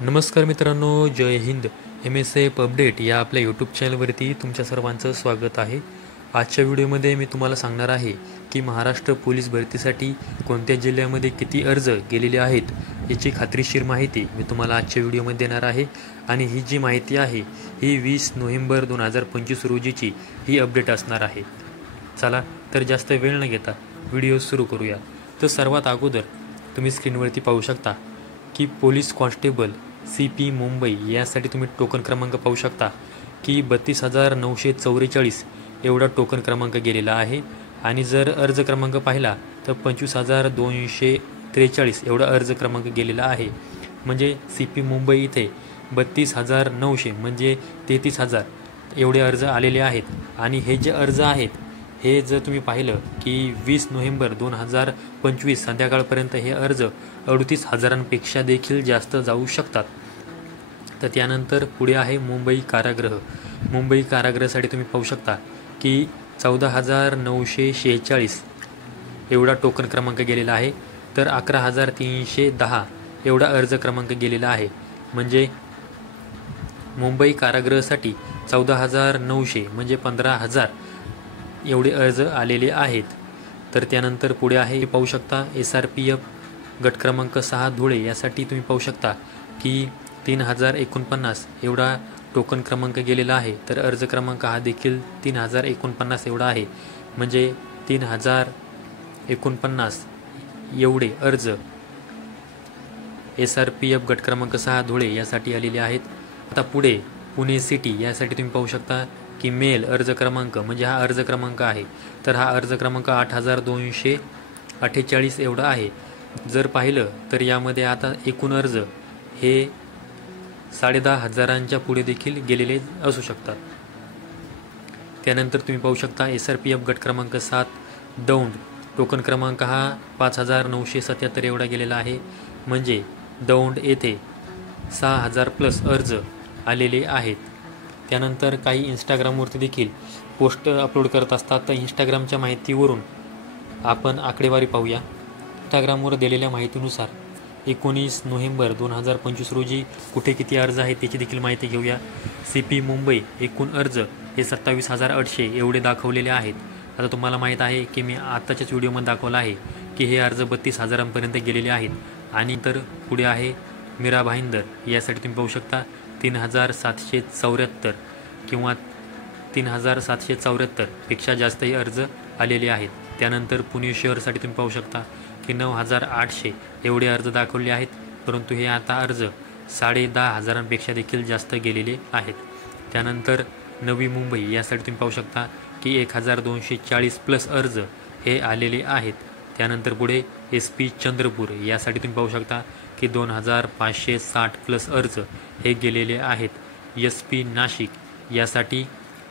नमस्कार मित्रांनो, जय Hind. MSF update या आपल्या यूट्यूब चॅनलवरती तुमच्या सर्वांचं स्वागत आहे. आजच्या व्हिडिओमध्ये मी तुम्हाला सांगणार आहे की महाराष्ट्र पोलीस भरतीसाठी कोणत्या जिल्ह्यामध्ये किती अर्ज गेलेले आहेत याची खात्रीशीर माहिती मी तुम्हाला आजच्या व्हिडिओमध्ये देणार आहे. आणि ही जी माहिती आहे ही 20 नोव्हेंबर 2025 रोजीची ही अपडेट असणार आहे. चला तर जास्त वेळ न घेता व्हिडिओ सुरू करूया. तर सर्वात अगोदर तुम्ही स्क्रीनवरती पाहू शकता की पोलीस कॉन्स्टेबल CP मुंबई यासाठी तुम्ही टोकन क्रमांक पाहू शकता की 32,944 एवढा टोकन क्रमांक गेलेला आहे. आणि जर अर्ज क्रमांक पाहिला तर 25,243 एवढा अर्ज क्रमांक गेलेला आहे. म्हणजे CP मुंबई इथे 32,900 म्हणजे 33,000 एवढे अर्ज आलेले आहेत. आणि हे जे अर्ज आहेत हे जर तुम्ही पाहिलं की 20 नोव्हेंबर 2025 संध्याकाळपर्यंत हे अर्ज 38,000पेक्षा देखील जास्त जाऊ शकतात. तर त्यानंतर पुढे आहे मुंबई कारागृह. मुंबई कारागृहासाठी तुम्ही पाहू शकता की 14,946 एवढा टोकन क्रमांक गेलेला आहे. तर 11,310 एवढा अर्ज क्रमांक गेलेला आहे. म्हणजे मुंबई कारागृहासाठी 14,900 म्हणजे 15,000 एवढे अर्ज आलेले आहेत. तर त्यानंतर पुढे आहे पाहू शकता SRPF गट क्रमांक 6 धुळे यासाठी तुम्ही पाहू शकता की 3,049 एवढा टोकन क्रमांक गेलेला आहे. तर अर्ज क्रमांक हा देखील 3,049 एवढा आहे. म्हणजे 3,049 एवढे अर्ज SRPF गट क्रमांक 6 धुळे यासाठी आलेले आहेत. आता पुढे पुणे सिटी यासाठी तुम्ही पाहू शकता की मेल अर्ज क्रमांक म्हणजे हा अर्ज क्रमांक आहे. तर हा अर्ज क्रमांक 8,248 एवढा आहे. जर पाहिलं तर यामध्ये आता एकूण अर्ज हे 10,500 पुढे देखील गेलेले असू शकतात. त्यानंतर तुम्ही पाहू शकता SRPF गट क्रमांक 7 दौंड टोकन क्रमांक हा 5,977 एवढा गेलेला आहे. म्हणजे दौंड येथे 6,000+ अर्ज आलेले आहेत. त्यानंतर काही इंस्टाग्रामवरती देखील पोस्ट अपलोड करत असतात. तर इंस्टाग्रामच्या माहितीवरून आपण आकडेवारी पाहूया. इंस्टाग्रामवर दिलेल्या माहितीनुसार 19 नोव्हेंबर 2025 रोजी कुठे किती अर्ज आहेत त्याची देखील माहिती घेऊया. CP मुंबई एकूण अर्ज हे 27,800 एवढे दाखवलेले आहेत. आता तुम्हाला माहीत आहे की मी आत्ताच्याच व्हिडिओमध्ये दाखवलं आहे की हे अर्ज 32,000पर्यंत गेलेले आहेत. आणि तर पुढे आहे मीरा भाईंदर यासाठी तुम्ही पाहू शकता 3,774 किंवा 3,774 पेक्षा जास्तही अर्ज आलेले आहेत. त्यानंतर पुणे शहरसाठी तुम्ही पाहू शकता की 9,800 एवढे अर्ज दाखवले आहेत. परंतु हे आता अर्ज 10,500पेक्षा देखील जास्त गेलेले आहेत. त्यानंतर नवी मुंबई यासाठी तुम्ही पाहू शकता की 1,240+ अर्ज हे आलेले आहेत. त्यानंतर पुढे SP चंद्रपूर यासाठी तुम्ही पाहू शकता की 2,560+ अर्ज हे गेलेले आहेत. SP नाशिक यासाठी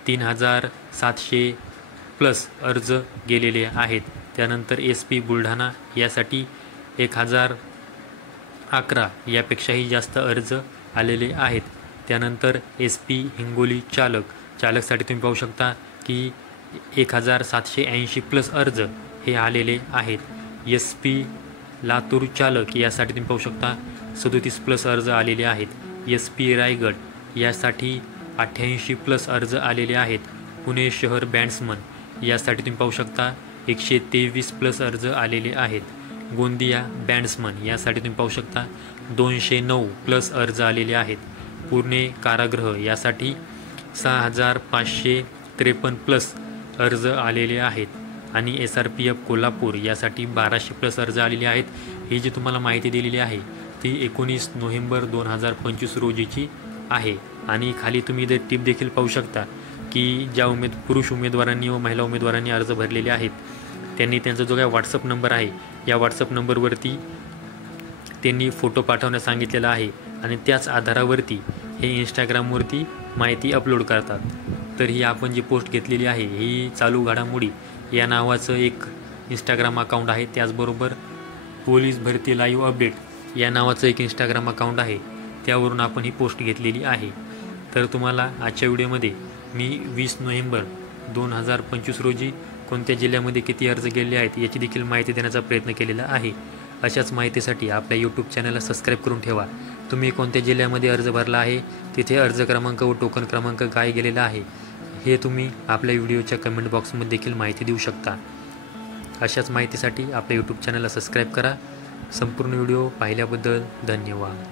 3,700+ अर्ज गेलेले आहेत. त्यानंतर SP बुलढाणा यासाठी 1,011 यापेक्षाही जास्त अर्ज आलेले आहेत. त्यानंतर SP हिंगोली चालकसाठी तुम्ही पाहू शकता की 1,780+ अर्ज हे आलेले आहेत. SP लातूर चालक यासाठी तुम्ही पाहू शकता 37+ अर्ज आलेले आहेत. SP रायगड यासाठी 88+ अर्ज आलेले आहेत. पुणे शहर बँड्समन यासाठी तुम्ही पाहू शकता 123+ अर्ज आलेले आहेत. गोंदिया बँड्समन यासाठी तुम्ही पाहू शकता 209+ अर्ज आलेले आहेत. पुणे कारागृह यासाठी 6,553+ अर्ज आलेले आहेत. आणि SRPF कोल्हापूर यासाठी 1,200+ अर्ज आलेले आहेत. ही जी तुम्हाला माहिती दिलेली आहे ती 19 नोव्हेंबर 2025 रोजीची आहे. आणि खाली तुम्ही इथे टिप देखील पाहू शकता की ज्या पुरुष उमेदवारांनी व महिला उमेदवारांनी अर्ज भरलेले आहेत त्यांनी त्यांचा जो काय WhatsApp नंबर आहे या WhatsApp नंबरवरती त्यांनी फोटो पाठवण्यास सांगितलेला आहे. आणि त्याच आधारावरती हे इंस्टाग्रामवरती माहिती अपलोड करतात. तर ही आपण जी पोस्ट घेतलेली आहे ही चालू घडामोडी या नावाचं एक इंस्टाग्राम अकाउंट आहे. त्याचबरोबर पोलीस भरती लाईव्ह अपडेट या नावाचं एक इंस्टाग्राम अकाउंट आहे. त्यावरून आपण ही पोस्ट घेतलेली आहे. तर तुम्हाला आजच्या व्हिडिओमध्ये मी 20 नोव्हेंबर 2025 रोजी कोणत्या जिल्ह्यामध्ये किती अर्ज गेले आहेत याची देखील माहिती देण्याचा प्रयत्न केलेला आहे. अशाच माहितीसाठी आपल्या यूट्यूब चॅनलला सबस्क्राईब करून ठेवा तुम्ही कोणत्या जिल्ह्यामध्ये अर्ज भरला आहे, तिथे अर्ज क्रमांक व टोकन क्रमांक काय गेलेला आहे हे तुम्ही आपल्या व्हिडिओच्या कमेंट बॉक्समध्ये देखील माहिती देऊ शकता. अशाच माहितीसाठी आपल्या यूट्यूब चॅनलला सबस्क्राईब करा. संपूर्ण व्हिडिओ पाहिल्याबद्दल धन्यवाद.